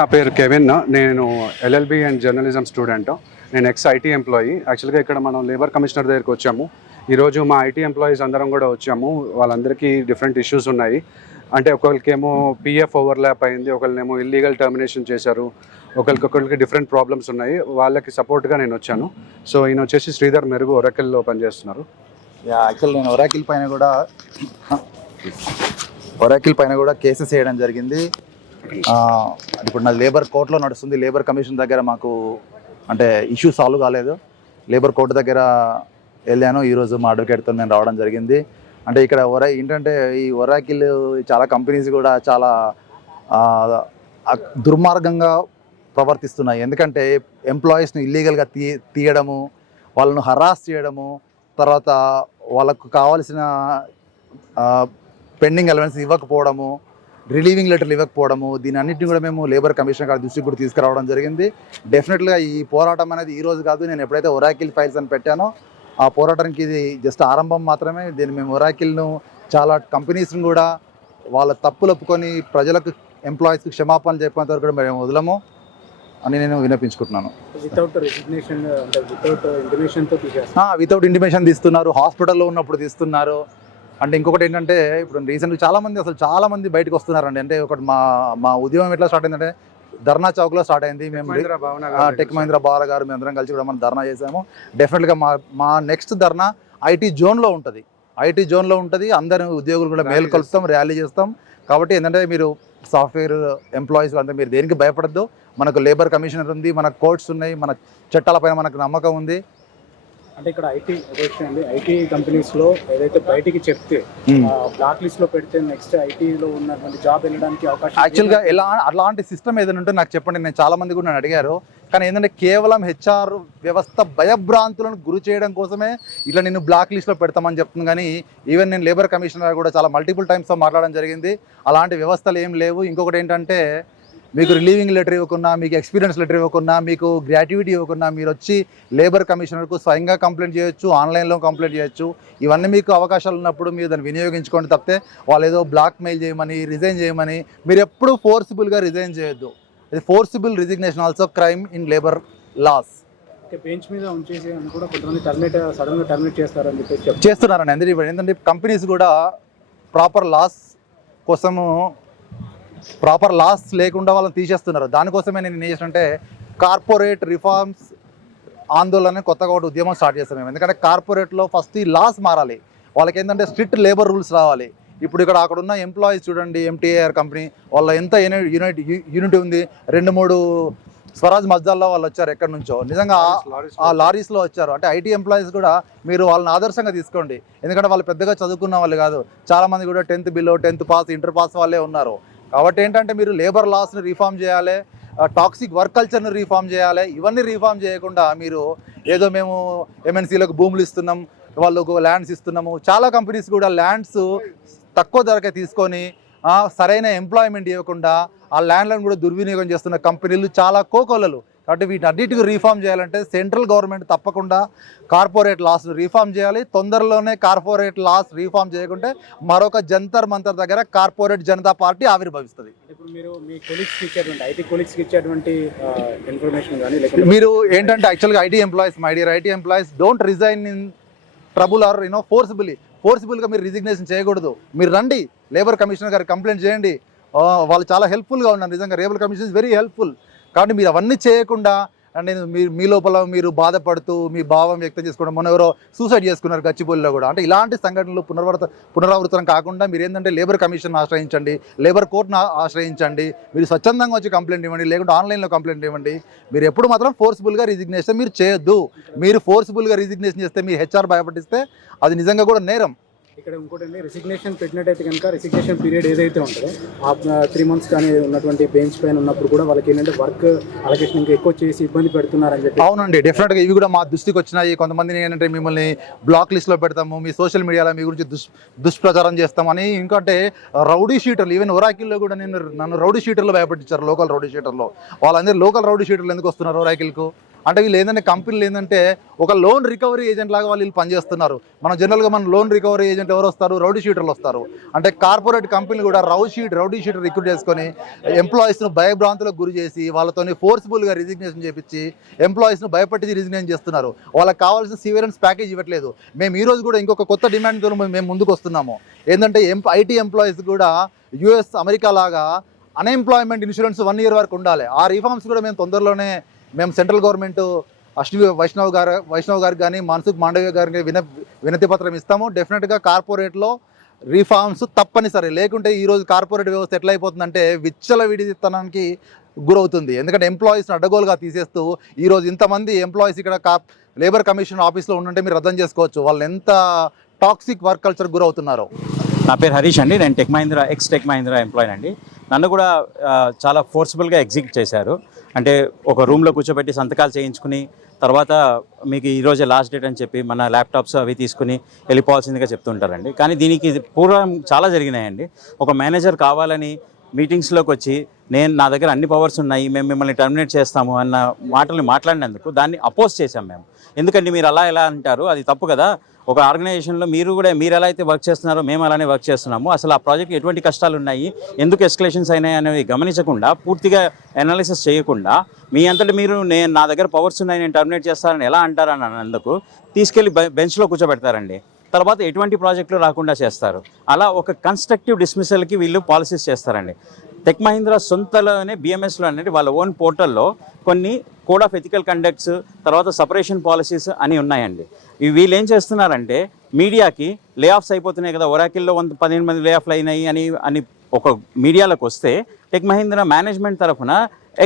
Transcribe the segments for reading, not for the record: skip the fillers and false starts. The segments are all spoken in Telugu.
నా పేరు కెవిన్. నేను ఎల్ఎల్బి అండ్ జర్నలిజం స్టూడెంట్. నేను ఎక్స్ ఐటీ ఎంప్లాయీ. యాక్చువల్గా ఇక్కడ మనం లేబర్ కమిషనర్ దగ్గరికి వచ్చాము. ఈరోజు మా ఐటీ ఎంప్లాయీస్ అందరం కూడా వచ్చాము. వాళ్ళందరికీ డిఫరెంట్ ఇష్యూస్ ఉన్నాయి. అంటే ఒకరికేమో పిఎఫ్ ఓవర్లాప్ అయింది, ఒకరినేమో ఇల్లీగల్ టర్మినేషన్ చేశారు, ఒకరికి డిఫరెంట్ ప్రాబ్లమ్స్ ఉన్నాయి. వాళ్ళకి సపోర్ట్గా నేను వచ్చాను. సో ఈయన వచ్చేసి శ్రీధర్ మెరుగు, ఒరాకిల్లో పనిచేస్తున్నారు. యాక్చువల్ నేను ఒరాకిల్ పైన కూడా కేసెస్ వేయడం జరిగింది. ఇప్పుడు నా లేబర్ కోర్టులో నడుస్తుంది. లేబర్ కమిషన్ దగ్గర మాకు అంటే ఇష్యూ సాల్వ్ కాలేదు. లేబర్ కోర్టు దగ్గర వెళ్ళాను. ఈరోజు మా అడ్వకేట్తో నేను రావడం జరిగింది. అంటే ఇక్కడ ఏంటంటే ఈ ఒరాకిల్ చాలా కంపెనీస్ కూడా చాలా దుర్మార్గంగా ప్రవర్తిస్తున్నాయి. ఎందుకంటే ఎంప్లాయీస్ని ఇల్లీగల్గా తీయడము, వాళ్ళను హరాస్ చేయడము, తర్వాత వాళ్ళకు కావాల్సిన పెండింగ్ అలవెన్స్ ఇవ్వకపోవడము, రిలీవింగ్ లెటర్లు ఇవ్వకపోవడము, దీని అన్నింటినీ కూడా మేము లేబర్ కమిషనర్ గారి దృష్టికి కూడా తీసుకురావడం జరిగింది. డెఫినెట్గా ఈ పోరాటం అనేది ఈరోజు కాదు. నేను ఎప్పుడైతే ఒరాకిల్ ఫైల్స్ అని పెట్టానో ఆ పోరాటానికి ఇది జస్ట్ ఆరంభం మాత్రమే. దీన్ని మేము ఒరాకిల్ను చాలా కంపెనీస్ని కూడా వాళ్ళ తప్పులు ఒప్పుకొని ప్రజలకు ఎంప్లాయీస్కి క్షమాపణలు చెప్పేంత వరకు కూడా మేము వదలము అని నేను విన్నపించుకుంటున్నాను. వితౌట్ ఇంటిమేషన్ తీస్తున్నారు, హాస్పిటల్లో ఉన్నప్పుడు తీస్తున్నారు. అంటే ఇంకొకటి ఏంటంటే ఇప్పుడు రీసెంట్గా చాలామంది బయటకు వస్తున్నారండి. అంటే ఒకటి మా ఉద్యమం ఎట్లా స్టార్ట్ అయిందంటే ధర్నా చౌక్లో స్టార్ట్ అయింది. మేము టెక్ మహీంద్రా బాల గారు మేము అందరం కలిసి కూడా మనం ధర్నా చేసాము. డెఫినెట్గా మా నెక్స్ట్ ధర్నా ఐటీ జోన్లో ఉంటుంది. అందరు ఉద్యోగులు కూడా మేలు కలుపుతాం, ర్యాలీ చేస్తాం. కాబట్టి ఏంటంటే మీరు సాఫ్ట్వేర్ ఎంప్లాయీస్ అంతా మీరు దేనికి భయపడద్దు. మనకు లేబర్ కమిషనర్ ఉంది, మనకు కోర్ట్స్ ఉన్నాయి, మన చట్టాలపైన మనకు నమ్మకం ఉంది. అంటే ఇక్కడ ఐటీ కంపెనీస్లో ఏదైతే బయటికి చెప్తే బ్లాక్ లిస్ట్లో పెడితే నెక్స్ట్ ఐటీలో ఉన్నటువంటి జాబ్ వెళ్ళడానికి అవకాశం. యాక్చువల్గా అలాంటి సిస్టమ్ ఏదైనా ఉంటే నాకు చెప్పండి. నేను చాలా మంది కూడా నన్ను అడిగారు. కానీ ఏంటంటే కేవలం హెచ్ఆర్ వ్యవస్థ భయభ్రాంతులను గురి చేయడం కోసమే ఇట్లా నేను బ్లాక్ లిస్ట్లో పెడతామని చెప్తుంది. కానీ ఈవెన్ నేను లేబర్ కమిషనర్ కూడా చాలా మల్టిపుల్ టైమ్స్తో మాట్లాడడం జరిగింది. అలాంటి వ్యవస్థలు ఏం లేవు. ఇంకొకటి ఏంటంటే మీకు రిలీవింగ్ లెటర్ ఇవ్వకున్నా, మీకు ఎక్స్పీరియన్స్ లెటర్ ఇవ్వకున్నా, మీకు గ్రాట్యుటీ ఇవ్వకున్నా మీరు వచ్చి లేబర్ కమిషనర్కు స్వయంగా కంప్లైంట్ చేయొచ్చు, ఆన్లైన్లో కంప్లైంట్ చేయొచ్చు. ఇవన్నీ మీకు అవకాశాలు ఉన్నప్పుడు మీరు దాన్ని వినియోగించుకోండి తప్పితే వాళ్ళు ఏదో బ్లాక్ మెయిల్ చేయమని, రిజైన్ చేయమని మీరు ఎప్పుడూ ఫోర్సిబుల్గా రిజైన్ చేయొద్దు. ఇది forcible resignation also crime in labour laws. Bench మీద ఉంచేసి కూడా కొంతమంది సడన్గా టర్మినేట్ చేస్తారని చెప్పేసి చేస్తున్నారండి. ఎందుకంటే కంపెనీస్ కూడా ప్రాపర్ లాస్ లేకుండా వాళ్ళని తీసేస్తున్నారు. దానికోసమే నేను ఏం చేసినంటే కార్పొరేట్ రిఫార్మ్స్ ఆందోళన కొత్తగా ఒకటి ఉద్యమం స్టార్ట్ చేస్తాం మేము. ఎందుకంటే కార్పొరేట్లో ఫస్ట్ ఈ లాస్ మారాలి. వాళ్ళకి ఏంటంటే స్ట్రిక్ట్ లేబర్ రూల్స్ రావాలి. ఇప్పుడు అక్కడ ఉన్న ఎంప్లాయీస్ చూడండి, ఎంటీఏఆర్ కంపెనీ వాళ్ళ ఎంత యూనిటీ ఉంది. 2-3 స్వరాజ్ మజ్దాల్లో వాళ్ళు వచ్చారు, ఎక్కడి నుంచో నిజంగా ఆ లారీస్లో వచ్చారు. అంటే ఐటీ ఎంప్లాయీస్ కూడా మీరు వాళ్ళని ఆదర్శంగా తీసుకోండి. ఎందుకంటే వాళ్ళు పెద్దగా చదువుకున్న వాళ్ళు కాదు. చాలామంది కూడా 10th below, 10th pass, inter pass వాళ్ళే ఉన్నారు. కాబట్టి ఏంటంటే మీరు లేబర్ లాస్ని రీఫార్మ్ చేయాలి, టాక్సిక్ వర్క్ కల్చర్ని రీఫార్మ్ చేయాలి. ఇవన్నీ రీఫార్మ్ చేయకుండా మీరు ఏదో మేము ఎంఎన్సీలకు భూములు ఇస్తున్నాం, వాళ్ళకు ల్యాండ్స్ ఇస్తున్నాము. చాలా కంపెనీస్ కూడా ల్యాండ్స్ తక్కువ ధరకే తీసుకొని సరైన ఎంప్లాయ్మెంట్ ఇవ్వకుండా ఆ ల్యాండ్లను కూడా దుర్వినియోగం చేస్తున్న కంపెనీలు చాలా కోకొల్లలు. కాబట్టి వీటన్నిటికీ రీఫార్మ్ చేయాలంటే సెంట్రల్ గవర్నమెంట్ తప్పకుండా కార్పొరేట్ లాస్ రీఫార్మ్ చేయాలి. తొందరలోనే కార్పొరేట్ లాస్ రీఫార్మ్ చేయకుంటే మరొక జంతర్ మంతర్ దగ్గర కార్పొరేట్ జనతా పార్టీ ఆవిర్భవిస్తుంది. ఇప్పుడు మీరు మీ ఐటీ కొలీగ్స్కి ఇచ్చేటువంటి ఇన్ఫర్మేషన్ కానీ మీరు ఏంటంటే యాక్చువల్గా IT employees, my dear IT employees, don't resign in trouble or ఫోర్సిబుల్గా మీరు రిజిగ్నేషన్ చేయకూడదు. మీరు రండి, లేబర్ కమిషనర్ గారికి కంప్లైంట్ చేయండి. వాళ్ళు చాలా హెల్ప్ఫుల్గా ఉన్నారు. నిజంగా labour commission is very helpful. కాబట్టి మీరు అవన్నీ చేయకుండా నేను మీ లోపల మీరు బాధపడుతూ మీ భావం వ్యక్తం చేసుకోవడం, మొన్న ఎవరో సూసైడ్ చేసుకున్నారు గచ్చిబౌలిలో కూడా. అంటే ఇలాంటి సంఘటనలు పునరావృతం కాకుండా మీరు ఏంటంటే లేబర్ కమిషన్ ఆశ్రయించండి, లేబర్ కోర్టును ఆశ్రయించండి. మీరు స్వచ్ఛందంగా వచ్చి కంప్లైంట్ ఇవ్వండి, లేకుంటే ఆన్లైన్లో కంప్లైంట్ ఇవ్వండి. మీరు ఎప్పుడు మాత్రం ఫోర్స్ఫుల్గా రిజిగ్నేషన్ మీరు చేయొద్దు. మీరు ఫోర్స్ఫుల్గా రిజిగ్నేషన్ చేస్తే మీ హెచ్ఆర్ భయపడిస్తే అది నిజంగా కూడా నేరం. ఇక్కడ ఇంకోటి రిసిగ్నేషన్ పెట్టినట్టయితే కనుక రిసిగ్నేషన్ పీరియడ్ ఏదైతే ఉంటుందో ఆ 3 months కానీ ఉన్నటువంటి బెంచ్ పైన ఉన్నప్పుడు కూడా వాళ్ళకి ఏంటంటే వర్క్ అలొకేషన్ ఇంకా ఎక్కువ చేసి ఇబ్బంది పెడుతున్నారని చెప్పి. అవునండి, డెఫినెట్గా ఇవి కూడా మా దృష్టికి వచ్చినాయి. కొంతమందిని ఏంటంటే మిమ్మల్ని బ్లాక్ లిస్ట్లో పెడతాము, మీ సోషల్ మీడియాలో మీ గురించి దుష్ప్రచారం చేస్తామని. ఇంకంటే రౌడీ షీటర్లు, ఈవెన్ ఒరాకిల్లో కూడా నన్ను రౌడీ షీటర్లు భయపట్టించారు. లోకల్ రౌడీ షీటర్లో వాళ్ళందరూ లోకల్ రౌడీ షీటర్లు ఎందుకు వస్తున్నారు ఒరాకిల్కు? అంటే వీళ్ళు ఏంటంటే కంపెనీలు ఏంటంటే ఒక లోన్ రికవరీ ఏజెంట్ లాగా వీళ్ళు పనిచేస్తున్నారు. మనం జనరల్గా మన లోన్ రికవరీ ఏజెంట్ ఎవరు వస్తారు, రౌడీ షీటర్లు వస్తారు. అంటే కార్పొరేట్ కంపెనీలు కూడా రౌడీ షీటర్ రిక్రూట్ చేసుకొని ఎంప్లాయీస్ను భయభ్రాంతులకు గురి చేసి వాళ్ళతోని ఫోర్స్ఫుల్గా రిజిగ్నేషన్ చేపించి ఎంప్లాయీస్ను భయపట్టి రిజిగ్నేషన్ చేస్తున్నారు. వాళ్ళకి కావాల్సిన సీవియరెన్స్ ప్యాకేజ్ ఇవ్వట్లేదు. మేము ఈరోజు కూడా ఇంకొక కొత్త డిమాండ్తో మేము ముందుకు వస్తున్నాము. ఏంటంటే ఐటీ ఎంప్లాయీస్ కూడా యూఎస్ అమెరికా లాగా అన్ఎంప్లాయ్మెంట్ ఇన్సూరెన్స్ 1 year వరకు ఉండాలి. ఆ రిఫార్మ్స్ కూడా మేము తొందరలోనే సెంట్రల్ గవర్నమెంట్ అశ్విని వైష్ణవ్ గారికి కానీ మన్సుఖ్ మాండవ్య గారికి వినతి పత్రం ఇస్తాము. డెఫినెట్గా కార్పొరేట్లో రిఫార్మ్స్ తప్పనిసరి, లేకుంటే ఈరోజు కార్పొరేట్ వ్యవస్థ ఎట్లా అయిపోతుందంటే విచ్చలవిడితనానికి గురవుతుంది. ఎందుకంటే ఎంప్లాయీస్ని అడ్డగోలుగా తీసేస్తూ ఈరోజు ఇంతమంది ఎంప్లాయీస్ ఇక్కడ లేబర్ కమిషన్ ఆఫీస్లో ఉంటే మీరు అర్థం చేసుకోవచ్చు వాళ్ళు ఎంత టాక్సిక్ వర్క్ కల్చర్ గురవుతున్నారు. నా పేరు హరీష్ అండి. నేను టెక్ మహీంద్రా ఎంప్లాయీ అండి. నన్ను కూడా చాలా ఫోర్స్ఫుల్గా ఎగ్జిక్యూట్ చేశారు. అంటే ఒక రూమ్లో కూర్చోబెట్టి సంతకాలు చేయించుకుని తర్వాత మీకు ఈరోజే లాస్ట్ డేట్ అని చెప్పి మన ల్యాప్టాప్స్ అవి తీసుకుని వెళ్ళిపోవాల్సిందిగా చెప్తుంటారండి. కానీ దీనికి పూర్వం చాలా జరిగినాయండి. ఒక మేనేజర్ కావాలని మీటింగ్స్లోకి వచ్చి నా దగ్గర అన్ని పవర్స్ ఉన్నాయి, మేము మిమ్మల్ని టర్మినేట్ చేస్తాము అన్న మాటల్ని మాట్లాడినందుకు దాన్ని అపోజ్ చేశాం మేము. ఎందుకంటే మీరు ఎలా అంటారు, అది తప్పు కదా. ఒక ఆర్గనైజేషన్లో మీరు ఎలా అయితే వర్క్ చేస్తున్నారో మేము అలానే వర్క్ చేస్తున్నాము. అసలు ఆ ప్రాజెక్ట్ ఎటువంటి కష్టాలు ఉన్నాయి, ఎందుకు ఎస్కలేషన్స్ అయినాయి అనేవి గమనించకుండా, పూర్తిగా అనాలిసిస్ చేయకుండా మీ అంతటి మీరు నా దగ్గర పవర్స్ ఉన్నాయి నేను టర్మినేట్ చేస్తానని ఎలా అంటారని అన్నందుకు తీసుకెళ్ళి బెంచ్లో కూర్చోబెడతారండి. తర్వాత ఎటువంటి ప్రాజెక్టులు రాకుండా చేస్తారు. అలా ఒక కన్స్ట్రక్టివ్ డిస్మిసల్కి వీళ్ళు పాలసీస్ చేస్తారండి. టెక్ మహీంద్రా సొంతలోనే బిఎంఎస్లో అనేది వాళ్ళ ఓన్ పోర్టల్లో కొన్ని కోడ్ ఆఫ్ ఎథికల్ కండక్ట్స్, తర్వాత సపరేషన్ పాలసీస్ అని ఉన్నాయండి. వీళ్ళు ఏం చేస్తున్నారంటే మీడియాకి లే ఆఫ్స్ అయిపోతున్నాయి కదా, ఒరాకిల్లో 15 మంది లే ఆఫ్లు అయినాయి అని ఒక మీడియాలోకి వస్తే టెక్ మహీంద్రా మేనేజ్మెంట్ తరఫున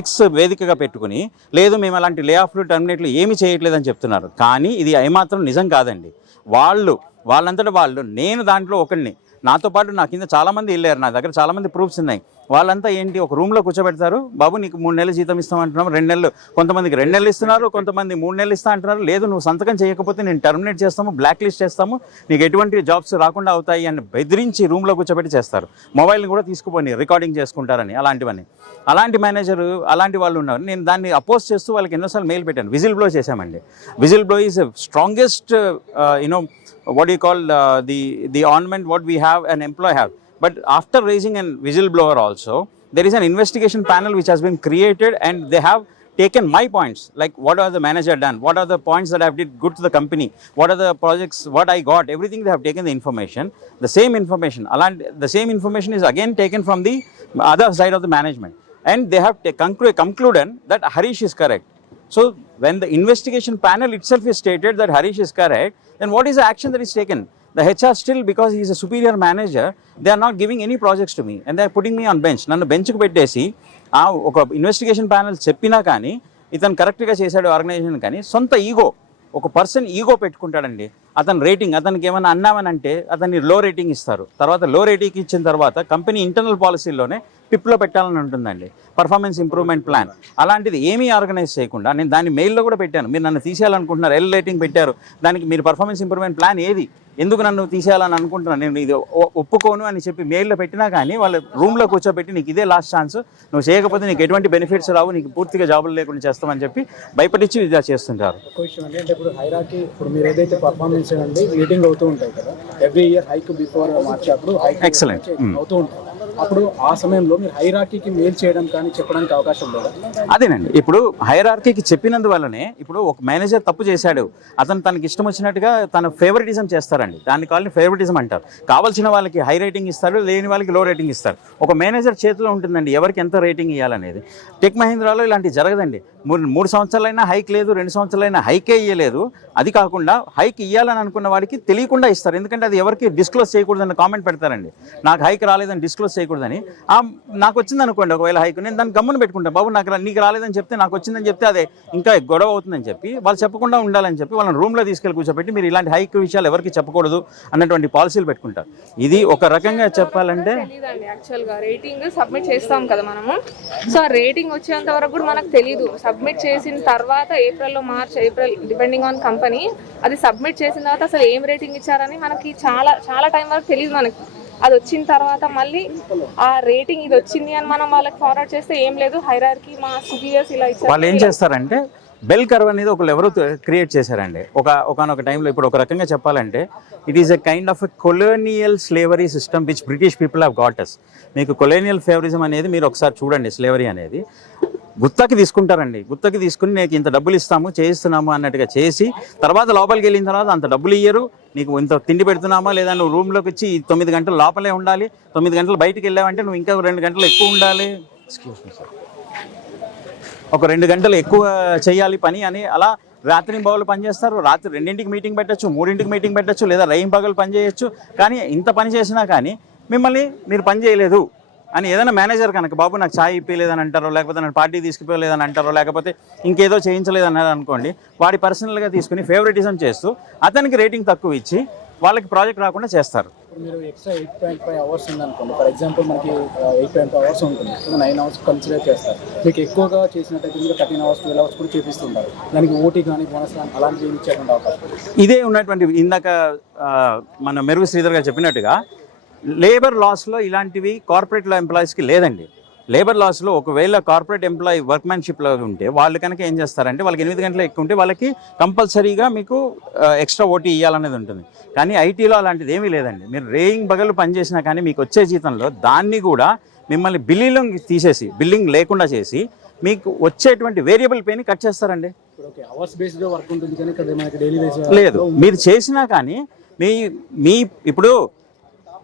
ఎక్స్ వేదికగా పెట్టుకుని లేదు మేము అలాంటి లే ఆఫ్లు టర్మినేట్లు ఏమీ చేయట్లేదని చెప్తున్నారు. కానీ ఇది ఏమాత్రం నిజం కాదండి. వాళ్ళంతటా వాళ్ళు, నేను దాంట్లో ఒకరిని, నాతో పాటు నా కింద చాలామంది వెళ్ళారు, నా దగ్గర చాలామంది ప్రూఫ్స్ ఉన్నాయి. వాళ్ళంతా ఏంటి, ఒక రూమ్లో కూర్చోబెడతారు, బాబు నీకు 3 నెలలు జీతం ఇస్తామంటున్నాము, 2 నెలలు, కొంతమందికి 2 నెలలు ఇస్తున్నారు, కొంతమంది 3 నెలలు ఇస్తా అంటున్నారు. లేదు నువ్వు సంతకం చేయకపోతే నేను టర్మినేట్ చేస్తాము, బ్లాక్ లిస్ట్ చేస్తాము, నీకు ఎటువంటి జాబ్స్ రాకుండా అవుతాయి అని బెదిరించి రూమ్లో కూర్చోబెట్టి చేస్తారు. మొబైల్ని కూడా తీసుకుపోయి రికార్డింగ్ చేసుకుంటారని, అలాంటి మేనేజర్ అలాంటి వాళ్ళు ఉన్నారు. నేను దాన్ని అపోజ్ చేస్తూ వాళ్ళకి ఎన్నోసార్లు మెయిల్ పెట్టాను. విజిల్ బ్లో చేశామండి. Whistle blow is strongest what do you call the ornament what we have an employee have. But after raising an whistleblower also, there is an investigation panel which has been created and they have taken my points, like what are the manager done, what are the points that I have did good to the company, what are the projects, what I got, everything they have taken the information. The same information is again taken from the other side of the management, and they have concluded that Harish is correct. So when the investigation panel itself is stated that Harish is correct, then what is the action that is taken? The HR still, because he is a superior manager, they are not giving any projects to me and they are putting me on bench. Nannu bench ku pettesi oka investigation panel cheppina kaani itanu correct ga chesadu organization kaani sonta ego, ఒక పర్సన్ ఈగో పెట్టుకుంటాడండి. అతను రేటింగ్, అతనికి ఏమైనా అన్నామనంటే అతన్ని లో రేటింగ్ ఇస్తారు. తర్వాత లో రేటింగ్ ఇచ్చిన తర్వాత కంపెనీ ఇంటర్నల్ పాలసీలోనే పిప్లో పెట్టాలని ఉంటుందండి, పర్ఫార్మెన్స్ ఇంప్రూవ్మెంట్ ప్లాన్. అలాంటిది ఏమీ ఆర్గనైజ్ చేయకుండా నేను దాన్ని మెయిల్లో కూడా పెట్టాను. మీరు నన్ను తీసేయాలనుకుంటున్నారు, ఎల్ రేటింగ్ పెట్టారు, దానికి మీరు పర్ఫార్మెన్స్ ఇంప్రూవ్మెంట్ ప్లాన్ ఏది, ఎందుకు నన్ను తీసేయాలని అనుకుంటున్నాను, నేను ఇది ఒప్పుకోను అని చెప్పి మెయిల్లో పెట్టినా కానీ వాళ్ళ రూమ్లో కూర్చోబెట్టి నీకు ఇదే లాస్ట్ ఛాన్స్, నువ్వు చేయకపోతే నీకు ఎటువంటి బెనిఫిట్స్ రావు, నీకు పూర్తిగా జాబులు లేకుండా చేస్తామని చెప్పి భయపడిచ్చి ఇదా చేస్తుంటారు. అంటే ఇప్పుడు హైరార్కీ, ఇప్పుడు మీరు ఏదైతే పర్ఫార్మెన్స్ అండి మీటింగ్ అవుతూ ఉంటాయి కదా, ఎవ్రీ ఇయర్ హైక్ బిఫోర్ మార్చి అప్పుడు హైక్ ఎక్సలెంట్ అవుతూ ఉంటాయి. అప్పుడు ఆ సమయంలో మీరు హైరార్కీకి మెయిల్ చేయడం కానీ చెప్పడానికి అవకాశం లేదా? అదేనండి, ఇప్పుడు హైరార్కీకి చెప్పినందువల్లనే ఇప్పుడు ఒక మేనేజర్ తప్పు చేశాడు, అతను తనకి ఇష్టం వచ్చినట్టుగా తన ఫేవరెటిజం చేస్తారండి. దాన్ని కావాలని ఫేవరెటిజం అంటారు. కావాల్సిన వాళ్ళకి హై రేటింగ్ ఇస్తారు, లేని వాళ్ళకి లో రేటింగ్ ఇస్తారు. ఒక మేనేజర్ చేతిలో ఉంటుందండి ఎవరికి ఎంత రేటింగ్ ఇవ్వాలనేది. టెక్ మహీంద్రాలో ఇలాంటివి జరగదండి. 3 సంవత్సరాలైనా హైక్ లేదు, 2 సంవత్సరాలైనా హైకే ఇవ్వలేదు. అది కాకుండా హైక్ ఇవ్వాలని అనుకున్న వాడికి తెలియకుండా ఇస్తారు. ఎందుకంటే అది ఎవరికి డిస్క్లోజ్ చేయకూడదని కామెంట్ పెడతారండి. నాకు హైక్ రాలేదని డిస్క్లోజ్ చేయకూడదని. నాకు వచ్చింది అనుకోండి ఒకవేళ హైక్, నేను దాన్ని గమ్మున పెట్టుకుంటాను. బాబు నీకు రాలేదని చెప్తే, నాకు వచ్చిందని చెప్తే అదే ఇంకా గొడవ అవుతుందని చెప్పి వాళ్ళు చెప్పకుండా ఉండాలని చెప్పి వాళ్ళని రూమ్లో తీసుకెళ్ళి కూర్చోబెట్టి మీరు ఇలాంటి హైక్ విషయాలు ఎవరికి చెప్పకూడదు అన్నటువంటి పాలసీలు పెట్టుకుంటారు. ఇది ఒక రకంగా చెప్పాలంటే యాక్చువల్గా రేటింగ్ సబ్మిట్ చేస్తాం కదా మనము. సో ఆ రేటింగ్ వచ్చేంత వరకు కూడా మనకు తెలియదు. సబ్మిట్ చేసిన తర్వాత ఏప్రిల్ డిపెండింగ్ ఆన్ కంపెనీ, అది సబ్మిట్ చేసిన తర్వాత అసలు ఏం రేటింగ్ ఇచ్చారని మనకి చాలా టైం వరకు తెలియదు మనకి. అది వచ్చిన తర్వాత మళ్ళీ ఆ రేటింగ్ ఇది వచ్చింది అని మనం వాళ్ళకి ఫార్వర్డ్ చేస్తే ఏం లేదు, హైరార్కీ మా సుపీరియర్స్ ఇలా ఇచ్చారు. వాళ్ళు ఏం చేస్తారంటే బెల్ కర్వ్ అనేది ఒకళ్ళు ఎవరో క్రియేట్ చేశారండి ఒకనొక టైంలో. ఇప్పుడు ఒక రకంగా చెప్పాలంటే it is a kind of a colonial slavery system which British people have got us. మీకు కొలోనియల్ ఫేవరిజం అనేది మీరు ఒకసారి చూడండి. స్లేవరీ అనేది గుత్తకి తీసుకుంటారండి. గుత్తకి తీసుకుని నీకు ఇంత డబ్బులు ఇస్తాము చేయిస్తున్నాము అన్నట్టుగా చేసి తర్వాత లోపలికి వెళ్ళిన తర్వాత అంత డబ్బులు ఇయ్యరు. నీకు ఇంత తిండి పెడుతున్నామా లేదా, నువ్వు రూమ్లోకి వచ్చి 9 గంటలు లోపలే ఉండాలి, 9 గంటలు బయటికి వెళ్ళావంటే నువ్వు ఇంకా 2 గంటలు ఎక్కువ ఉండాలి, ఎక్స్క్యూజ్ మీ సార్, ఒక 2 గంటలు ఎక్కువ చేయాలి పని అని అలా రాత్రి బావులు పని చేస్తారు. రాత్రి 2ంటికి మీటింగ్ పెట్టచ్చు, 3ంటికి మీటింగ్ పెట్టచ్చు, లేదా రైన్ పగలు పని చేయొచ్చు. కానీ ఇంత పని చేసినా కానీ మిమ్మల్ని మీరు పని చేయలేదు అని ఏదైనా మేనేజర్ కనుక బాబు నాకు ఛాయ్ ఇప్పలేదని అంటారో, లేకపోతే నన్ను పార్టీ తీసుకుపోలేదని అంటారో, లేకపోతే ఇంకేదో చేయించలేదన్నారు అనుకోండి, వాడి పర్సనల్గా తీసుకుని ఫేవరెటిజం చేస్తూ అతనికి రేటింగ్ తక్కువ ఇచ్చి వాళ్ళకి ప్రాజెక్ట్ రాకుండా చేస్తారు. ఇప్పుడు మీరు ఎక్స్ట్రా 8.5 అవర్స్ ఉందనుకోండి, ఫర్ ఎగ్జాంపుల్ మనకి 8.5 అవర్స్ ఉంటుంది, 9 అవర్స్ కన్సిడర్ చేస్తారు. మీకు ఎక్కువగా చేసినట్టయితే మీరు 13 అవర్స్ 12 అవర్స్ కూడా చేపిస్తుంటారు. దానికి ఓటీ కానీ బోనస్ కానీ అలాంటివి ఇచ్చేటువంటి అవకాశం ఇదే ఉన్నటువంటి ఇందాక మన మెరుగు శ్రీధర్ గారు చెప్పినట్టుగా లేబర్ లాస్లో ఇలాంటివి కార్పొరేట్ ఎంప్లాయీస్కి లేదండి. లేబర్ లాస్లో ఒకవేళ కార్పొరేట్ ఎంప్లాయీ వర్క్మెన్షిప్లో ఉంటే వాళ్ళు కనుక ఏం చేస్తారంటే వాళ్ళకి 8 గంటలు ఎక్కువ ఉంటే వాళ్ళకి కంపల్సరీగా మీకు ఎక్స్ట్రా ఓటీ ఇవ్వాలనేది ఉంటుంది. కానీ ఐటీలో అలాంటిది ఏమీ లేదండి. మీరు రేయింగ్ బగలు పనిచేసినా కానీ మీకు వచ్చే జీతంలో దాన్ని కూడా మిమ్మల్ని బిల్లింగ్ లేకుండా చేసి మీకు వచ్చేటువంటి వేరియబుల్ పేని కట్ చేస్తారండి. అవర్స్ బేస్డ్ వర్క్ ఉంటుంది కానీ ఇక్కడ మనకి డైలీ బేస్ లేదు. మీరు చేసినా కానీ మీ ఇప్పుడు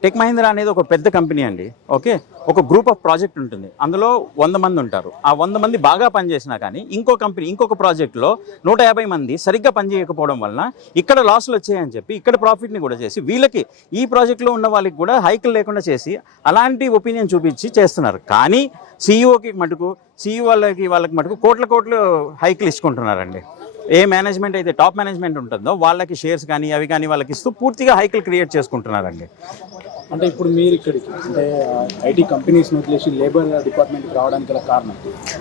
టెక్ మహీంద్రా అనేది ఒక పెద్ద కంపెనీ అండి. ఓకే, ఒక గ్రూప్ ఆఫ్ ప్రాజెక్ట్ ఉంటుంది, అందులో 100 మంది ఉంటారు. ఆ 100 మంది బాగా పనిచేసినా కానీ ఇంకొక ప్రాజెక్ట్లో 150 మంది సరిగ్గా పనిచేయకపోవడం వలన ఇక్కడ లాస్లు వచ్చాయని చెప్పి ఇక్కడ ప్రాఫిట్ని కూడా చేసి వీళ్ళకి ఈ ప్రాజెక్ట్లో ఉన్న వాళ్ళకి కూడా హైకులు లేకుండా చేసి అలాంటి ఒపీనియన్ చూపించి చేస్తున్నారు. కానీ సీఈఓకి మటుకు వాళ్ళకి మటుకు కోట్ల హైకులు ఇచ్చుకుంటున్నారండి. ఏ మేనేజ్మెంట్ అయితే టాప్ మేనేజ్మెంట్ ఉంటుందో వాళ్ళకి షేర్స్ కానీ అవి కానీ వాళ్ళకి ఇస్తూ పూర్తిగా హైకులు క్రియేట్ చేసుకుంటున్నారండి. అంటే ఇప్పుడు మీరు ఇక్కడికి అంటే ఐటీ కంపెనీస్ని వదిలేసి లేబర్ డిపార్ట్మెంట్కి రావడానికి గల కారణం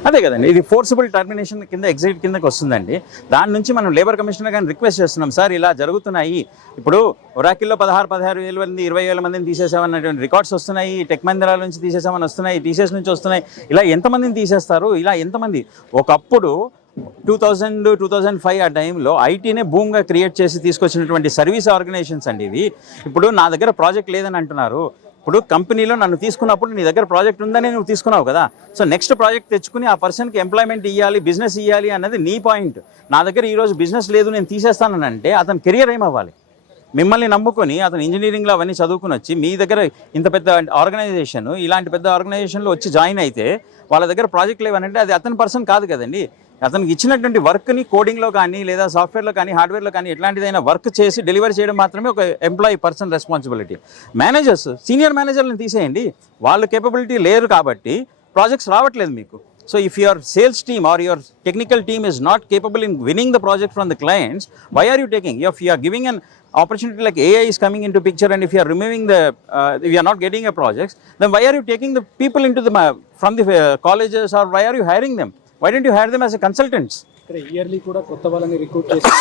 అదే కదండి. ఇది ఫోర్సిబుల్ టర్మినేషన్ కింద ఎగ్జిట్ కిందకి వస్తుందండి. దాని నుంచి మనం లేబర్ కమిషనర్ కానీ రిక్వెస్ట్ చేస్తున్నాం, సార్ ఇలా జరుగుతున్నాయి. ఇప్పుడు ఒరాకిల్లో 16,000 మంది 20,000 మందిని తీసేసామన్నటువంటి రికార్డ్స్ వస్తున్నాయి. టెక్ మహీంద్రా నుంచి తీసేసామని వస్తున్నాయి, టీసీఎస్ నుంచి వస్తున్నాయి. ఇలా ఎంతమందిని తీసేస్తారు? ఇలా ఎంతమంది? ఒకప్పుడు 2000-2005 ఆ టైంలో ఐటీనే బూమ్గా క్రియేట్ చేసి తీసుకొచ్చినటువంటి సర్వీస్ ఆర్గనైజేషన్స్ అండి ఇవి. ఇప్పుడు నా దగ్గర ప్రాజెక్ట్ లేదని అంటున్నారు. ఇప్పుడు కంపెనీలో నన్ను తీసుకున్నప్పుడు నీ దగ్గర ప్రాజెక్ట్ ఉందని నువ్వు తీసుకున్నావు కదా, సో నెక్స్ట్ ప్రాజెక్ట్ తెచ్చుకుని ఆ పర్సన్కి ఎంప్లాయ్మెంట్ ఇవ్వాలి, బిజినెస్ ఇవ్వాలి అన్నది నీ పాయింట్. నా దగ్గర ఈరోజు బిజినెస్ లేదు నేను తీసేస్తానని అంటే అతని కెరియర్ ఏమవ్వాలి? మిమ్మల్ని నమ్ముకొని అతను ఇంజనీరింగ్లో అవన్నీ చదువుకుని వచ్చి మీ దగ్గర ఇంత పెద్ద ఆర్గనైజేషన్, ఇలాంటి పెద్ద ఆర్గనైజేషన్లో వచ్చి జాయిన్ అయితే వాళ్ళ దగ్గర ప్రాజెక్ట్ లేవనంటే అది అతని పర్సన్ కాదు కదండి. అతనికి ఇచ్చినటువంటి వర్క్ని కోడింగ్లో కానీ లేదా సాఫ్ట్వేర్లో కానీ హార్డ్వేర్లో కానీ ఎట్లాంటిదైనా వర్క్ చేసి డెలివరీ చేయడం మాత్రమే ఒక employee person responsibility. Managers, senior మేనేజర్లను తీసేయండి, వాళ్ళు కేపబిలిటీ లేరు కాబట్టి ప్రాజెక్ట్స్ రావట్లేదు మీకు. So if your sales team or your technical team is not capable in winning the project from the clients, why are you taking? If you are giving an opportunity like AI is coming into picture and if you are removing if you are not getting a projects, then why are you taking the people into the from the colleges, or why are you hiring them? Why don't you hire them as a consultants? ఇక్కడ ఇయర్లీ కూడా కొత్త వాళ్ళని రిక్రూట్ చేసి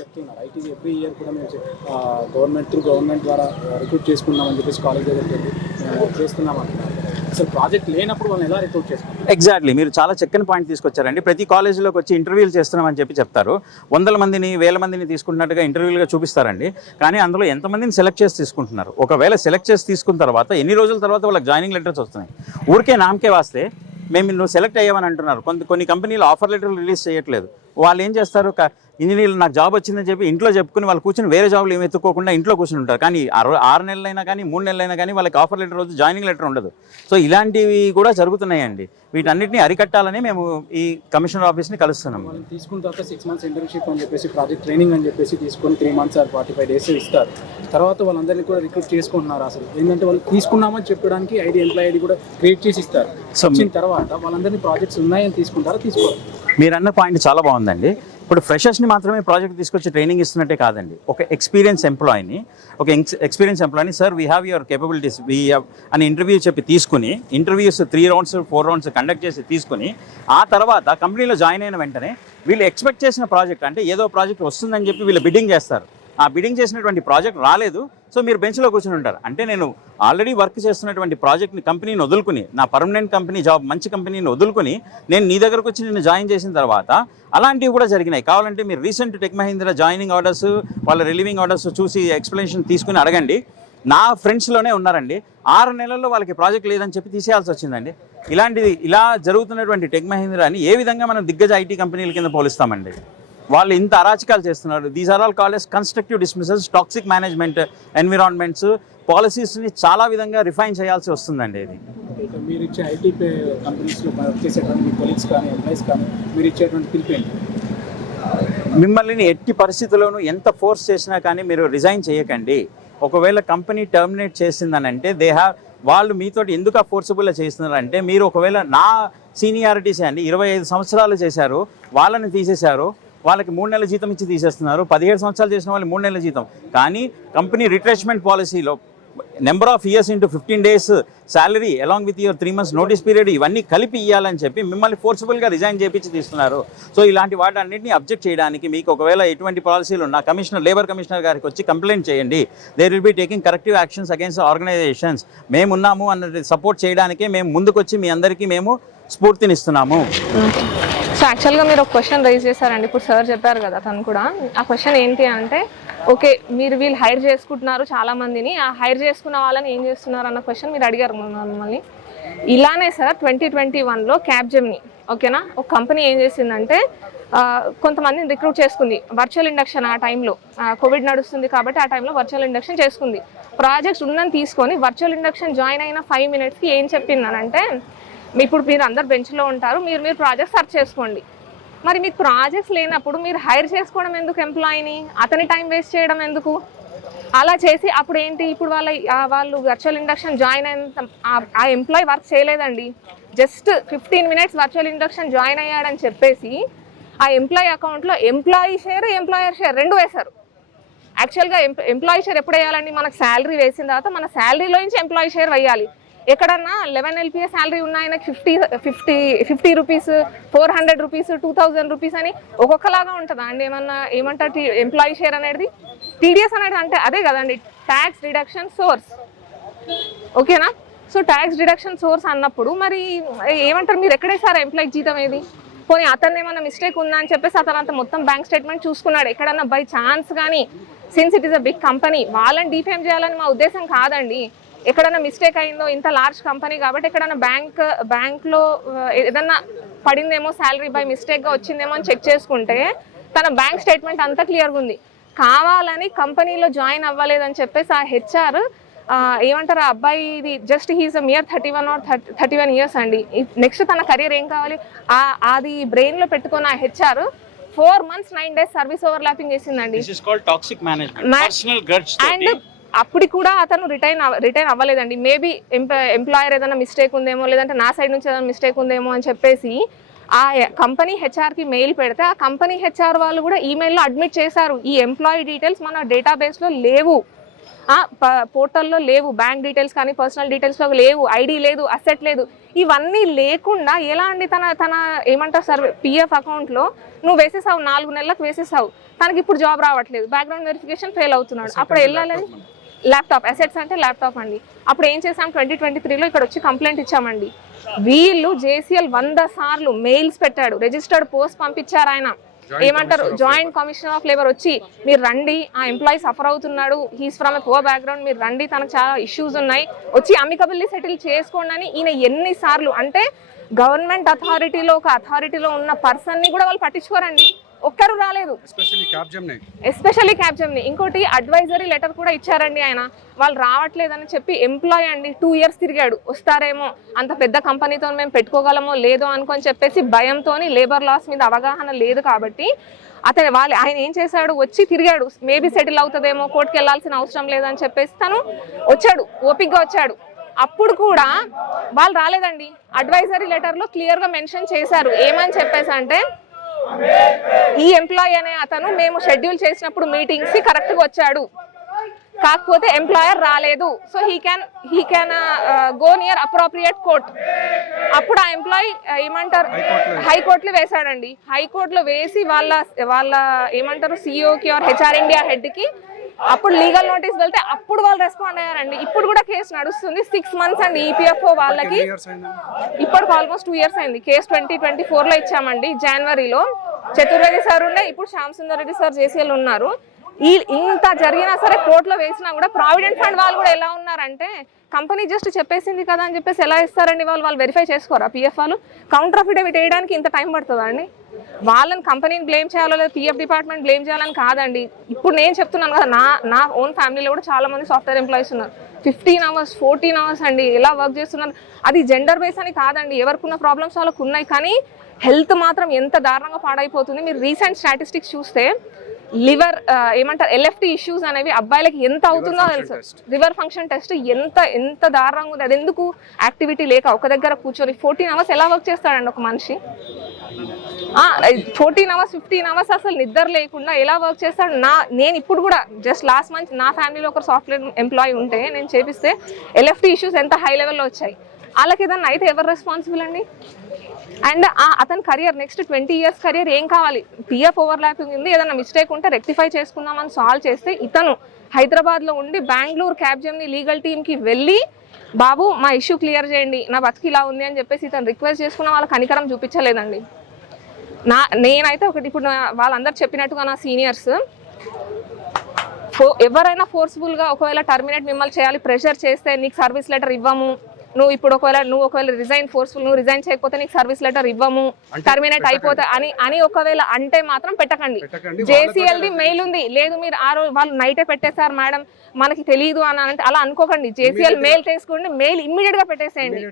చెప్తున్నారు. ఐటీ ఎవ్రీ ఇయర్ కూడా మేము గవర్నమెంట్ ద్వారా రిక్రూట్ చేసుకున్నామని చెప్పేసి కాలేజ్ దగ్గరికి వెళ్ళి మేము చేస్తున్నాం అంటున్నారు. అసలు ప్రాజెక్ట్ లేనప్పుడు వాళ్ళని ఎలా రిక్రూట్ చేసుకుంటారు? ఎగ్జాక్ట్లీ, మీరు చాలా చక్కని పాయింట్ తీసుకొచ్చారండి. ప్రతి కాలేజీలోకి వచ్చి ఇంటర్వ్యూలు చేస్తున్నామని చెప్పి చెప్తారు. 100 మందిని 1000 మందిని తీసుకుంటున్నట్టుగా ఇంటర్వ్యూలుగా చూపిస్తారండి. కానీ అందులో ఎంతమందిని సెలెక్ట్ చేసి తీసుకుంటున్నారు? ఒకవేళ సెలెక్ట్ చేసి తీసుకున్న తర్వాత ఎన్ని రోజుల తర్వాత వాళ్ళకి జాయినింగ్ లెటర్స్ వస్తున్నాయి? ఊరికే నామకే వాస్తే మేము నువ్వు సెలెక్ట్ అయ్యామని అంటున్నారు. కొన్ని కంపెనీలు ఆఫర్ లెటర్లు రిలీజ్ చేయట్లేదు. వాళ్ళు ఏం చేస్తారు, ఇంజనీర్లు నాకు జాబ్ వచ్చిందని చెప్పి ఇంట్లో చెప్పుకుని వాళ్ళు కూర్చొని వేరే జాబ్లు ఏమి ఎత్తుకోకుండా ఇంట్లో కూర్చుని ఉంటారు. కానీ 6 నెలలైనా కానీ 3 నెలలైనా కానీ వాళ్ళకి ఆఫర్ లెటర్ రోజు జాయినింగ్ లెటర్ ఉండదు. సో ఇలాంటివి కూడా జరుగుతున్నాయండి. వీటన్నిటిని అరికట్టాలని మేము ఈ కమిషనర్ ఆఫీస్ని కలుస్తున్నాం. వాళ్ళు తీసుకున్న తర్వాత 6 months ఇంటర్న్షిప్ అని చెప్పేసి ప్రాజెక్ట్ ట్రైనింగ్ అని చెప్పేసి తీసుకొని 3 months or 45 days ఇస్తారు. తర్వాత వాళ్ళందరినీ కూడా రిక్రూట్ చేసుకుంటున్నారు. అసలు ఏంటంటే వాళ్ళు తీసుకున్నామని చెప్పడానికి ఐడి ఎంప్లాయ్ ఐడి కూడా క్రియేట్ చేసి ఇస్తారు. సో వచ్చిన తర్వాత వాళ్ళందరినీ ప్రాజెక్ట్స్ ఉన్నాయని తీసుకుంటారా, తీసుకోవాలి? మీరు అన్న పాయింట్ చాలా బాగుందండి. ఇప్పుడు ఫ్రెషర్స్ని మాత్రమే ప్రాజెక్ట్ తీసుకొచ్చి ట్రైనింగ్ ఇస్తున్నట్టే కాదండి. ఒక ఎక్స్పీరియన్స్ ఎంప్లాయీని sir we have your capabilities we have అని ఇంటర్వ్యూ చెప్పి తీసుకుని ఇంటర్వ్యూస్ 3 rounds 4 rounds కండక్ట్ చేసి తీసుకుని ఆ తర్వాత కంపెనీలో జాయిన్ అయిన వెంటనే వీళ్ళు ఎక్స్పెక్ట్ చేసిన ప్రాజెక్ట్ అంటే ఏదో ప్రాజెక్ట్ వస్తుందని చెప్పి వీళ్ళు బిడ్డింగ్ చేస్తారు. ఆ బిడ్డింగ్ చేసినటువంటి ప్రాజెక్ట్ రాలేదు, సో మీరు బెంచ్లో కూర్చొని ఉంటారు. అంటే నేను ఆల్రెడీ వర్క్ చేస్తున్నటువంటి ప్రాజెక్ట్ని కంపెనీని వదులుకుని, నా పర్మనెంట్ కంపెనీ జాబ్ మంచి కంపెనీని వదులుకుని నేను నీ దగ్గరకు వచ్చి నేను జాయిన్ చేసిన తర్వాత అలాంటివి కూడా జరిగినాయి. కావాలంటే మీరు recent tech Mahindra joining orders, వాళ్ళ రిలీవింగ్ ఆర్డర్స్ చూసి ఎక్స్ప్లెనేషన్ తీసుకుని అడగండి. నా ఫ్రెండ్స్లోనే ఉన్నారండి, 6 నెలల్లో వాళ్ళకి ప్రాజెక్ట్ లేదని చెప్పి తీసేయాల్సి వచ్చిందండి. ఇలా జరుగుతున్నటువంటి టెక్ మహీంద్రాని ఏ విధంగా మనం దిగ్గజ ఐటీ కంపెనీల కింద పోలిస్తామండి? వాళ్ళు ఇంత అరాచకాలు చేస్తున్నారు. These are all called as constructive dismissals, toxic management environments, పాలసీస్ని చాలా విధంగా రిఫైన్ చేయాల్సి వస్తుందండి. ఇది మీరు ఇచ్చే ఐటీ కంపెనీస్లో వర్క్ చేసేటువంటి మీ కొలీగ్స్ కానీ ఎంప్లాయీస్ కానీ మీరు ఇచ్చేటువంటి పిలుపు ఏంటి? మిమ్మల్ని ఎట్టి పరిస్థితుల్లోనూ ఎంత ఫోర్స్ చేసినా కానీ మీరు రిజైన్ చేయకండి. ఒకవేళ కంపెనీ టర్మినేట్ చేసిందనంటే వాళ్ళు మీతోటి ఎందుకు ఆ ఫోర్సబుల్గా చేస్తున్నారంటే, మీరు ఒకవేళ నా సీనియారిటీసే అండి, 25 సంవత్సరాలు చేశారు, వాళ్ళని తీసేశారు, వాళ్ళకి 3 నెలల జీతం ఇచ్చి తీసేస్తున్నారు. 17 సంవత్సరాలు చేసిన వాళ్ళు 3 నెలల జీతం. కానీ కంపెనీ రిట్రెచ్మెంట్ పాలసీలో number of years into 15 days salary along with your 3 months notice period ఇవన్నీ కలిపి ఇవ్వాలని చెప్పి మిమ్మల్ని ఫోర్స్ఫుల్గా రిజైన్ చేయించి తీస్తున్నారు. సో ఇలాంటి వాటన్నింటినీ అబ్జెక్ట్ చేయడానికి మీకు ఒకవేళ ఎటువంటి పాలసీలు ఉన్నా లేబర్ కమిషనర్ గారికి వచ్చి కంప్లైంట్ చేయండి. There will be taking corrective actions against organisations. మేమున్నాము అన్నది సపోర్ట్ చేయడానికే మేము ముందుకొచ్చి మీ అందరికీ మేము స్ఫూర్తినిస్తున్నాము. సో యాక్చువల్గా మీరు ఒక క్వశ్చన్ రైజ్ చేశారండి, ఇప్పుడు సార్ చెప్పారు కదా, తను కూడా ఆ క్వశ్చన్ ఏంటి అంటే, ఓకే మీరు వీళ్ళు హైర్ చేసుకుంటున్నారు చాలా మందిని, ఆ హైర్ చేసుకున్న వాళ్ళని ఏం చేస్తున్నారు అన్న క్వశ్చన్ మీరు అడిగారు మమ్మల్ని. ఇలానే సార్ 2021లో క్యాప్జెమిని, ఓకేనా, ఒక కంపెనీ ఏం చేసిందంటే కొంతమందిని రిక్రూట్ చేసుకుంది. వర్చువల్ ఇండక్షన్ ఆ టైంలో కోవిడ్ నడుస్తుంది కాబట్టి ఆ టైంలో వర్చువల్ ఇండక్షన్ చేసుకుంది. ప్రాజెక్ట్స్ ఉన్నని తీసుకొని వర్చువల్ ఇండక్షన్ జాయిన్ అయిన 5 minutesకి ఏం చెప్పిందనంటే, ఇప్పుడు మీరు అందరు బెంచ్లో ఉంటారు, మీరు ప్రాజెక్ట్ సర్చ్ చేసుకోండి. మరి మీకు ప్రాజెక్ట్స్ లేనప్పుడు మీరు హైర్ చేసుకోవడం ఎందుకు ఎంప్లాయీని, అతని టైం వేస్ట్ చేయడం ఎందుకు? అలా చేసి అప్పుడు ఏంటి, ఇప్పుడు వాళ్ళు వర్చువల్ ఇండక్షన్ జాయిన్ అయిన ఆ ఎంప్లాయీ వర్క్ చేయలేదండి, just 15 minutes virtual induction join అయ్యాడని చెప్పేసి ఆ ఎంప్లాయీ అకౌంట్లో ఎంప్లాయీ షేర్ ఎంప్లాయర్ షేర్ 2 వేశారు. యాక్చువల్గా ఎంప్లాయీ షేర్ ఎప్పుడు వేయాలండి, మనకు శాలరీ వేసిన తర్వాత మన శాలరీలో నుంచి ఎంప్లాయీ షేర్ వేయాలి. ఎక్కడన్నా 11 LPA శాలరీ ఉన్న ఆయనకి 50 రూపీస్, 400 రూపీస్, 2000 రూపీస్ అని ఒక్కొక్కలాగా ఉంటుందా అండి? ఏమంటారు ఎంప్లాయీ షేర్ అనేది? TDS అనేది అంటే అదే కదండి, ట్యాక్స్ డిడక్షన్ సోర్స్, ఓకేనా? సో ట్యాక్స్ డిడక్షన్ సోర్స్ అన్నప్పుడు మరి ఏమంటారు, మీరు ఎక్కడేసారు ఎంప్లాయీ జీతం ఏది? పోనీ అతను ఏమన్నా మిస్టేక్ ఉందా అని చెప్పేసి అతను అంత మొత్తం బ్యాంక్ స్టేట్మెంట్ చూసుకున్నాడు. ఎక్కడన్నా బై ఛాన్స్ కానీ, since it is a big company, వాళ్ళని డిఫేమ్ చేయాలని మా ఉద్దేశం కాదండి. ఎక్కడన్నా మిస్టేక్ అయిందో, ఇంత లార్జ్ కంపెనీ కాబట్టి ఎక్కడన్నా బ్యాంక్లో ఏదన్నా పడిందేమో, శాలరీ బై మిస్టేక్గా వచ్చిందేమో అని చెక్ చేసుకుంటే తన బ్యాంక్ స్టేట్మెంట్ అంతా క్లియర్గా ఉంది. కావాలని కంపెనీలో జాయిన్ అవ్వలేదని చెప్పేసి ఆ HR ఏమంటారు, ఆ అబ్బాయి just he is a mere 31 years అండి. నెక్స్ట్ తన కెరీర్ ఏం కావాలి, అది బ్రెయిన్లో పెట్టుకున్న ఆ HR 4 months 9 days service overlapping చేసిందండి. అండ్ అప్పుడు కూడా అతను రిటైన్ అవ్వలేదండి. మేబీ ఎంప్లాయర్ ఏదైనా మిస్టేక్ ఉందేమో, లేదంటే నా సైడ్ నుంచి ఏదైనా మిస్టేక్ ఉందేమో అని చెప్పేసి ఆ కంపెనీ HRకి మెయిల్ పెడితే ఆ కంపెనీ HR వాళ్ళు కూడా ఈమెయిల్లో అడ్మిట్ చేశారు, ఈ ఎంప్లాయీ డీటెయిల్స్ మన డేటాబేస్లో లేవు, పోర్టల్లో లేవు, బ్యాంక్ డీటెయిల్స్ కానీ పర్సనల్ డీటెయిల్స్లో లేవు, ఐడి లేదు, అసెట్ లేదు. ఇవన్నీ లేకుండా ఎలా అండి తన ఏమంటారు PF అకౌంట్లో నువ్వు వేసేసావు, 4 నెలలకు వేసేసావు, తనకి ఇప్పుడు జాబ్ రావట్లేదు, బ్యాక్గ్రౌండ్ వెరిఫికేషన్ ఫెయిల్ అవుతున్నాడు. అప్పుడు వెళ్ళాలి, ల్యాప్టాప్ అసెట్స్ అంటే ల్యాప్టాప్ అండి. అప్పుడు ఏం చేసాం, 2023లో ఇక్కడ వచ్చి కంప్లైంట్ ఇచ్చామండి. వీళ్ళు JCL 100 సార్లు మెయిల్స్ పెట్టాడు, రిజిస్టర్డ్ పోస్ట్ పంపించారు. ఆయన ఏమంటారు, జాయింట్ కమిషనర్ ఆఫ్ లేబర్ వచ్చి మీరు రండి, ఆ ఎంప్లాయీ సఫర్ అవుతున్నాడు, he's from a poor background, మీరు రండి, తనకు చాలా ఇష్యూస్ ఉన్నాయి, వచ్చి అమికబుల్లీ సెటిల్ చేసుకోండి అని ఈయన ఎన్నిసార్లు. అంటే గవర్నమెంట్ ఒక అథారిటీలో ఉన్న పర్సన్ని కూడా వాళ్ళు పట్టించుకోరండి, ఒక్కరు రాలేదు. Especially Capgemini. ఇంకోటి అడ్వైజరీ లెటర్ కూడా ఇచ్చారండి ఆయన, వాళ్ళు రావట్లేదని చెప్పి. ఎంప్లాయీ అండి 2 years తిరిగాడు, వస్తారేమో, అంత పెద్ద కంపెనీతో మేము పెట్టుకోగలమో లేదో అనుకొని చెప్పేసి భయంతో, లేబర్ లాస్ మీద అవగాహన లేదు కాబట్టి ఆయన ఏం చేశాడు, వచ్చి తిరిగాడు, మేబీ సెటిల్ అవుతుందేమో, కోర్టుకి వెళ్ళాల్సిన అవసరం లేదని చెప్పేసి తను వచ్చాడు, ఓపిక్గా వచ్చాడు. అప్పుడు కూడా వాళ్ళు రాలేదండి. అడ్వైజరీ లెటర్లో క్లియర్గా మెన్షన్ చేశారు, ఏమని చెప్పేసి అంటే, ఈ ఎంప్లాయీ అనే అతను మేము షెడ్యూల్ చేసినప్పుడు మీటింగ్స్కి కరెక్ట్గా వచ్చాడు, కాకపోతే ఎంప్లాయర్ రాలేదు, so he can go near appropriate court. అప్పుడు ఆ ఎంప్లాయీ ఏమంటారు, హైకోర్టులో వేశాడండి. హైకోర్టులో వేసి వాళ్ళ ఏమంటారు సిఇఓకి ఆర్ హెచ్ఆర్ ఇండియా హెడ్కి అప్పుడు లీగల్ నోటీస్ వెళ్తే అప్పుడు వాళ్ళు రెస్పాండ్ అయ్యారండి. ఇప్పుడు కూడా కేసు నడుస్తుంది. 6 months అండి ఈపీఎఫ్ఓ వాళ్ళకి. ఇప్పటికి ఆల్మోస్ట్ 2 years అయింది. కేసు 2024లో ఇచ్చామండి, జనవరిలో. చతుర్వేది సార్ ఉండే, ఇప్పుడు శ్యామ్ సుందర్ రెడ్డి సార్ జేసీఎల్ ఉన్నారు. ఇంత జరిగినా సరే కోర్టులో వేసినా కూడా ప్రావిడెంట్ ఫండ్ వాళ్ళు కూడా ఎలా ఉన్నారంటే, కంపెనీ జస్ట్ చెప్పేసింది కదా అని చెప్పేసి ఎలా ఇస్తారండి, వాళ్ళు వెరిఫై చేసుకోరా పిఎఫ్ వాళ్ళు? కౌంటర్ అఫిడవిట్ వేయడానికి ఇంత టైం పడుతుందా అండి? వాళ్ళని కంపెనీని బ్లేమ్ చేయాలో లేదా పిఎఫ్ డిపార్ట్మెంట్ బ్లేమ్ చేయాలని కాదండి. ఇప్పుడు నేను చెప్తున్నాను కదా, నా ఓన్ ఫ్యామిలీలో కూడా చాలా మంది సాఫ్ట్వేర్ ఎంప్లాయీస్ ఉన్నారు. 15 hours 14 hours అండి ఎలా వర్క్ చేస్తున్నారు. అది జెండర్ బేస్ అని కాదండి, ఎవరికున్న ప్రాబ్లమ్స్ వాళ్ళకు ఉన్నాయి. కానీ హెల్త్ మాత్రం ఎంత దారుణంగా పాడైపోతుంది. మీరు రీసెంట్ స్టాటిస్టిక్స్ చూస్తే లివర్ ఏమంటారు ఎల్ఎఫ్టీ ఇష్యూస్ అనేవి అబ్బాయిలకి ఎంత అవుతుందో తెలుసు. లివర్ ఫంక్షన్ టెస్ట్ ఎంత దారుణంగా ఉంది. అది ఎందుకు? యాక్టివిటీ లేక ఒక దగ్గర కూర్చొని 14 hours ఎలా వర్క్ చేస్తాడండి ఒక మనిషి? 14 hours 15 hours అసలు నిద్ర లేకుండా ఎలా వర్క్ చేస్తాడు? నేను ఇప్పుడు కూడా జస్ట్ లాస్ట్ మంత్ నా ఫ్యామిలీలో ఒక సాఫ్ట్వేర్ ఎంప్లాయీ ఉంటే నేను చేపిస్తే ఎల్ఎఫ్టీ ఇష్యూస్ ఎంత హై లెవెల్లో వచ్చాయి. వాళ్ళకి ఏదన్నా అయితే ఎవరు రెస్పాన్సిబుల్ అండి? అండ్ అతని కరియర్ నెక్స్ట్ 20 years కరియర్ ఏం కావాలి? పిఎఫ్ ఓవర్లాపింగ్ ఉంది, ఏదైనా మిస్టేక్ ఉంటే రెక్టిఫై చేసుకుందామని సాల్వ్ చేస్తే ఇతను హైదరాబాద్లో ఉండి బెంగళూరు క్యాబ్జెమినీ లీగల్ టీమ్కి వెళ్ళి బాబు మా ఇష్యూ క్లియర్ చేయండి, నా బతికి ఇలా ఉంది అని చెప్పేసి ఇతను రిక్వెస్ట్ చేసుకున్న వాళ్ళ కనికరం చూపించలేదండి. నేనైతే ఒకటి ఇప్పుడు వాళ్ళందరూ చెప్పినట్టుగా నా సీనియర్స్ ఎవరైనా ఫోర్స్ఫుల్గా ఒకవేళ టర్మినేట్ మిమ్మల్ని చేయాలి ప్రెషర్ చేస్తే నీకు సర్వీస్ లెటర్ ఇవ్వము, నువ్వు ఒకవేళ రిజైన్ ఫోర్స్ఫుల్, నువ్వు రిజైన్ చేయకపోతే నీకు సర్వీస్ లెటర్ ఇవ్వము, టర్మినేట్ అయిపోతా అని ఒకవేళ అంటే మాత్రం పెట్టకండి. జేసీఎల్ది మెయిల్ ఉంది, లేదు మీరు వాళ్ళు నైటే పెట్టేశారు మేడం మనకి తెలియదు అని అంటే అలా అనుకోకండి. జేసీఎల్ మెయిల్ తీసుకోండి, మెయిల్ ఇమ్మీడియట్ గా పెట్టేసేయండి.